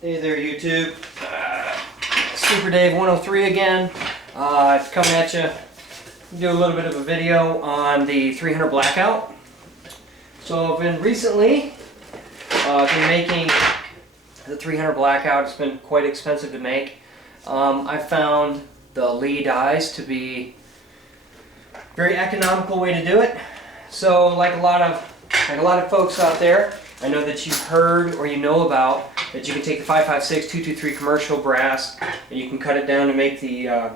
Hey there, YouTube. Super Dave 103 again. Coming at you. Do a little bit of a video on the 300 Blackout. So I've been recently making the 300 Blackout. It's been quite expensive to make. I found the Lee dies to be a very economical way to do it. So like a lot of folks out there, I know that you've heard or you know about that you can take the 5.56 223 commercial brass and you can cut it down to make the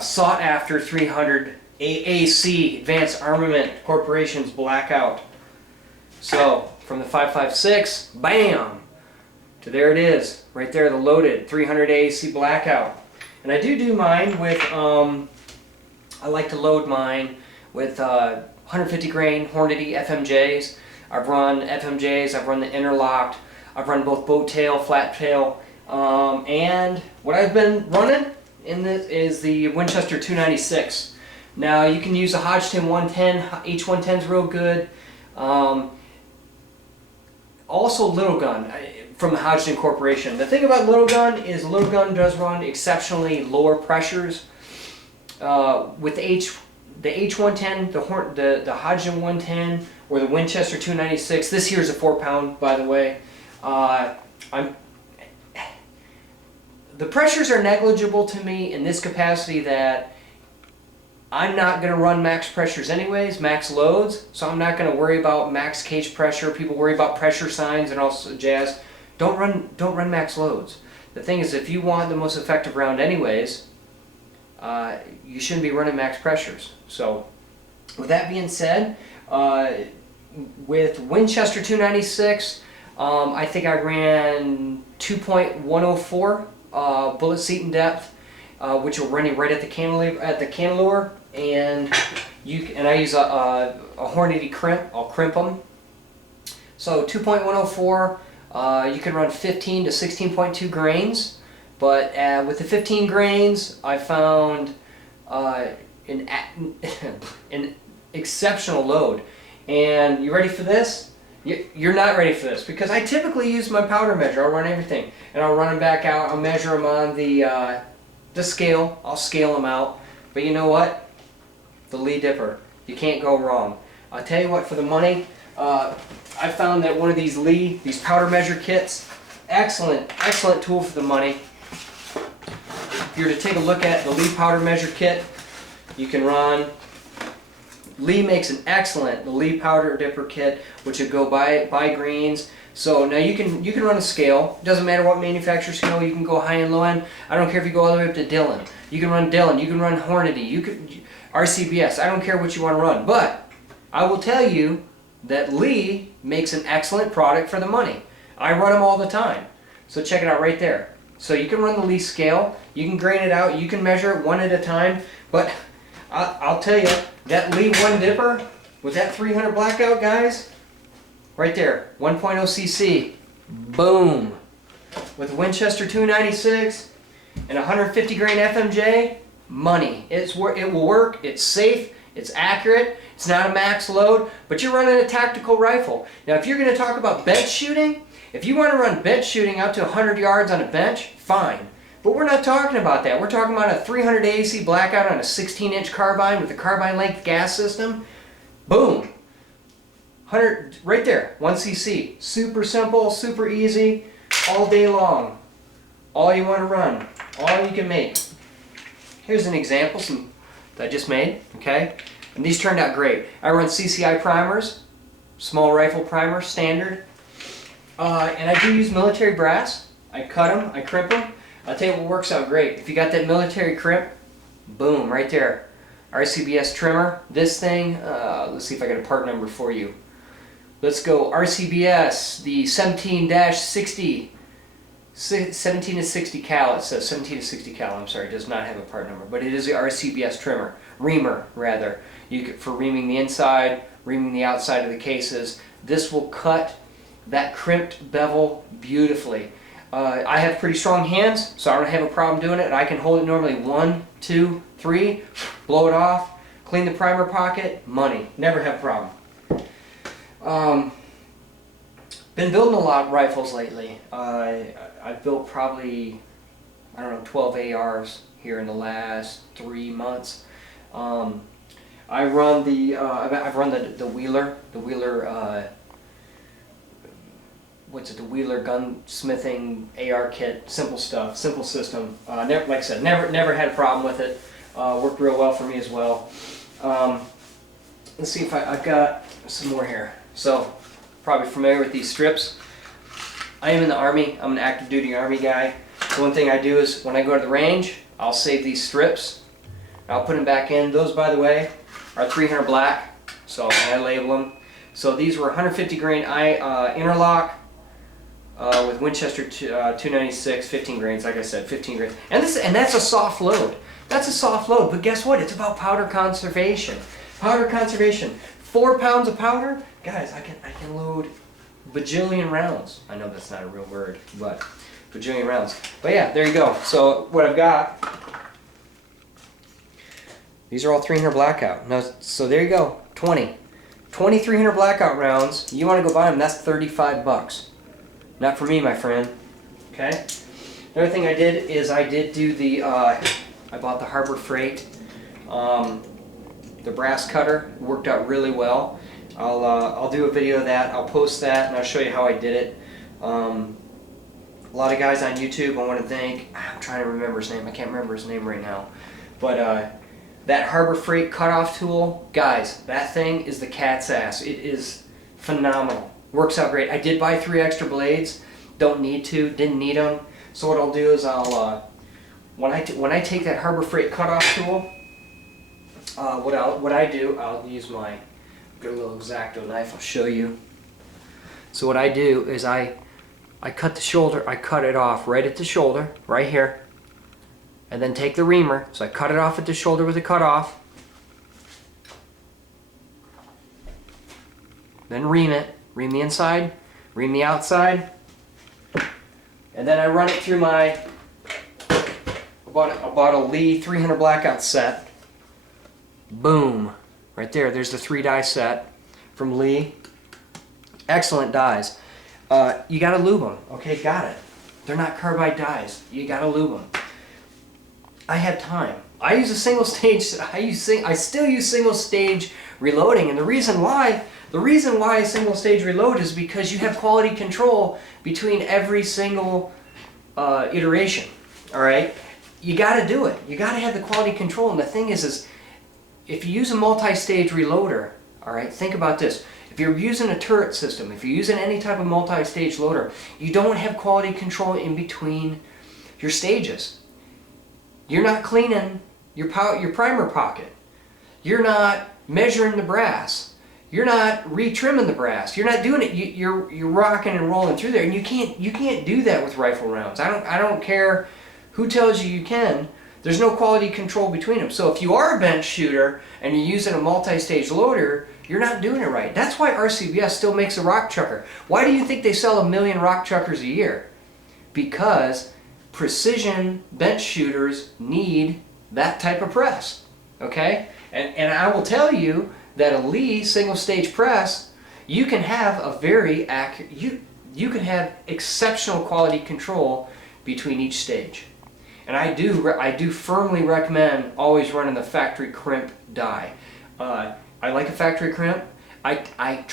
sought-after 300 AAC Advanced Armament Corporation's Blackout. So from the 5.56, bam, to there it is, right there, the loaded 300 AAC Blackout. And I do mine with, I like to load mine with 150 grain Hornady FMJs. I've run FMJs, I've run the interlocked, I've run both boat tail, flat tail, and what I've been running in this is the Winchester 296. Now you can use a Hodgdon 110, H110 is real good. Also Little Gun from the Hodgdon Corporation. The thing about Little Gun is Little Gun does run exceptionally lower pressures. With the H110, the Hodgdon 110, or the Winchester 296. This here is a 4-pound, by the way. The pressures are negligible to me in this capacity that I'm not going to run max pressures anyways, max loads, so I'm not going to worry about max cage pressure. People worry about pressure signs and also jazz. Don't run max loads. The thing is, if you want the most effective round anyways, you shouldn't be running max pressures. So with that being said, with Winchester 296, I think I ran 2.104 bullet seat in depth, which are running right at the cantilever, and I use a Hornady crimp. I'll crimp them. So 2.104, you can run 15 to 16.2 grains, but with the 15 grains, I found an exceptional load. And you ready for this? You're not ready for this, because I typically use my powder measure. I'll run everything, and I'll run them back out. I'll measure them on the scale. I'll scale them out. But you know what? The Lee Dipper. You can't go wrong. I'll tell you what, for the money, I found that one of these these powder measure kits, excellent tool for the money. If you were to take a look at the Lee powder measure kit, you can run. Lee makes an excellent Lee powder dipper kit, which would go by greens. So now you can run a scale. It doesn't matter what manufacturer scale. You can go high and low end. I don't care if you go all the way up to Dillon. You can run Dillon. You can run Hornady. You could RCBS. I don't care what you want to run. But I will tell you that Lee makes an excellent product for the money. I run them all the time. So check it out right there. So you can run the Lee scale. You can grain it out. You can measure it one at a time. But I'll tell you, that Lee 1 dipper with that 300 Blackout, guys, right there, 1.0 cc, boom. With Winchester 296 and 150 grain FMJ, money. It will work, it's safe, it's accurate, it's not a max load, but you're running a tactical rifle. Now if you're going to talk about bench shooting, if you want to run bench shooting out to 100 yards on a bench, fine. But we're not talking about that. We're talking about a 300 AAC Blackout on a 16-inch carbine with a carbine length gas system. Boom. 100, right there, 1 cc. Super simple, super easy, all day long. All you want to run, all you can make. Here's an example that I just made, okay? And these turned out great. I run CCI primers, small rifle primer, standard. And I do use military brass. I cut them, I crimp them. I'll tell you what works out great. If you got that military crimp, boom, right there. RCBS trimmer. This thing, let's see if I got a part number for you. Let's go RCBS, the 17-60, 17 to 60 cal. It says 17 to 60 cal. I'm sorry, it does not have a part number, but it is the RCBS trimmer, reamer rather. For reaming the inside, reaming the outside of the cases. This will cut that crimped bevel beautifully. I have pretty strong hands, so I don't have a problem doing it. I can hold it normally 1, 2, 3, blow it off, clean the primer pocket, money. Never have a problem. Been building a lot of rifles lately. I've built probably, I don't know, 12 ARs here in the last 3 months. I run I've run the Wheeler, what's it, the Wheeler gunsmithing AR kit, simple stuff, simple system. Like I said, never had a problem with it. Worked real well for me as well. Let's see if I've got some more here. So, probably familiar with these strips. I am in the Army. I'm an active duty Army guy. So one thing I do is when I go to the range, I'll save these strips. I'll put them back in. Those, by the way, are 300 black. So I label them. So these were 150 grain interlock with Winchester 296, 15 grains. Like I said, 15 grains. And that's a soft load. That's a soft load. But guess what? It's about powder conservation. Powder conservation. 4 pounds of powder, guys. I can load bajillion rounds. I know that's not a real word, but bajillion rounds. But yeah, there you go. So what I've got, these are all 300 Blackout. Now, so there you go, 20 300 Blackout rounds. You want to go buy them, that's 35 bucks. Not for me, my friend. Okay? Another thing I did is I did do the, I bought the Harbor Freight, the brass cutter. Worked out really well. I'll do a video of that. I'll post that and I'll show you how I did it. A lot of guys on YouTube, I want to thank, I'm trying to remember his name. I can't remember his name right now. But that Harbor Freight cutoff tool, guys, that thing is the cat's ass. It is phenomenal. Works out great. I did buy 3 extra blades. Don't need to. Didn't need them. So what I'll do is when I take that Harbor Freight cutoff tool, what I do, I'll use my, got a little X-Acto knife. I'll show you. So what I do is I cut the shoulder. I cut it off right at the shoulder, right here, and then take the reamer. So I cut it off at the shoulder with a cutoff. Then ream it. Ream the inside, ream the outside, and then I run it through my, I bought a Lee 300 Blackout set. Boom. Right there, there's the 3-die set from Lee. Excellent dies. You gotta lube them, okay, got it. They're not carbide dies, you gotta lube them. I have time. I use a single stage, I still use single stage reloading, and the reason why a single stage reload is because you have quality control between every single iteration. All right, you got to do it. You got to have the quality control. And the thing is if you use a multi-stage reloader, all right, think about this. If you're using a turret system, if you're using any type of multi-stage loader, you don't have quality control in between your stages. You're not cleaning your primer pocket. You're not measuring the brass. You're not retrimming the brass. You're not doing it. You're rocking and rolling through there, and you can't do that with rifle rounds. I don't care who tells you can. There's no quality control between them. So if you are a bench shooter and you're using a multi-stage loader, you're not doing it right. That's why RCBS still makes a rock chucker. Why do you think they sell 1 million rock chuckers a year? Because precision bench shooters need that type of press. Okay, and I will tell you that a Lee single stage press, you can have a very accurate, you can have exceptional quality control between each stage. And I do firmly recommend always running the factory crimp die. I like a factory crimp. I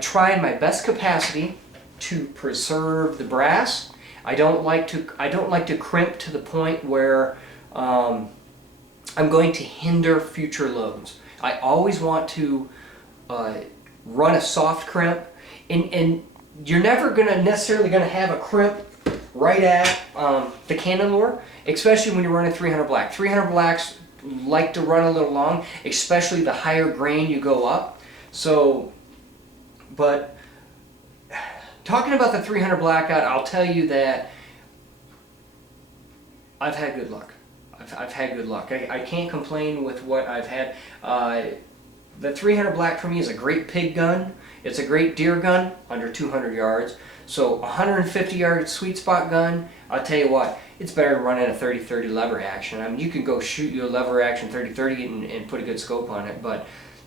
try in my best capacity to preserve the brass. I don't like to crimp to the point where I'm going to hinder future loads. I always want to run a soft crimp, and you're never necessarily going to have a crimp right at the cannon lure, especially when you're running 300 black. 300 blacks like to run a little long, especially the higher grain you go up. So, but talking about the 300 Blackout, I'll tell you that I've had good luck. I've had good luck. I can't complain with what I've had. The 300 Black for me is a great pig gun. It's a great deer gun under 200 yards. So 150 yard sweet spot gun, I'll tell you what, it's better than running a 30-30 lever action. I mean, you can go shoot you a lever action 30-30 and put a good scope on it, but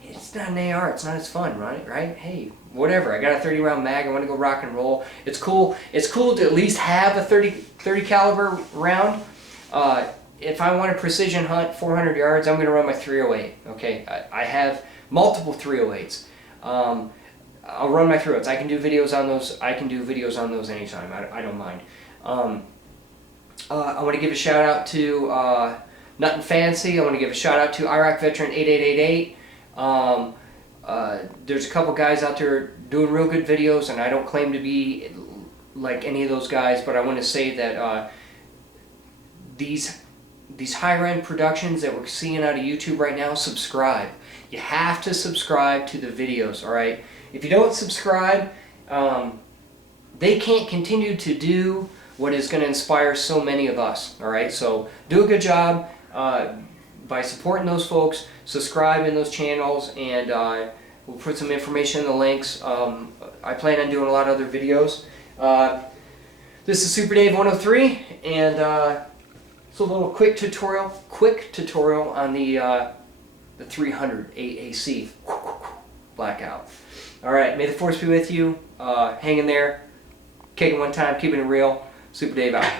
it's not an AR, it's not as fun, right? Hey, whatever, I got a 30 round mag, I want to go rock and roll. It's cool to at least have a 30 caliber round. If I want to precision hunt 400 yards, I'm going to run my 308. Okay, I have multiple 308s. I'll run my 308s. I can do videos on those. I can do videos on those anytime. I don't mind. I want to give a shout out to nutnfancy. I want to give a shout out to Iraq Veteran 8888. There's a couple guys out there doing real good videos, and I don't claim to be like any of those guys, but I want to say that these higher end productions that we're seeing out of YouTube right now, subscribe. You have to subscribe to the videos, alright? If you don't subscribe, they can't continue to do what is going to inspire so many of us, alright? So do a good job by supporting those folks, subscribe in those channels, and we'll put some information in the links. I plan on doing a lot of other videos. This is Super Dave 103, and it's a little quick tutorial on the 300 AAC Blackout. Alright, may the force be with you. Hang in there. Kicking one time, keeping it real. Super Dave out.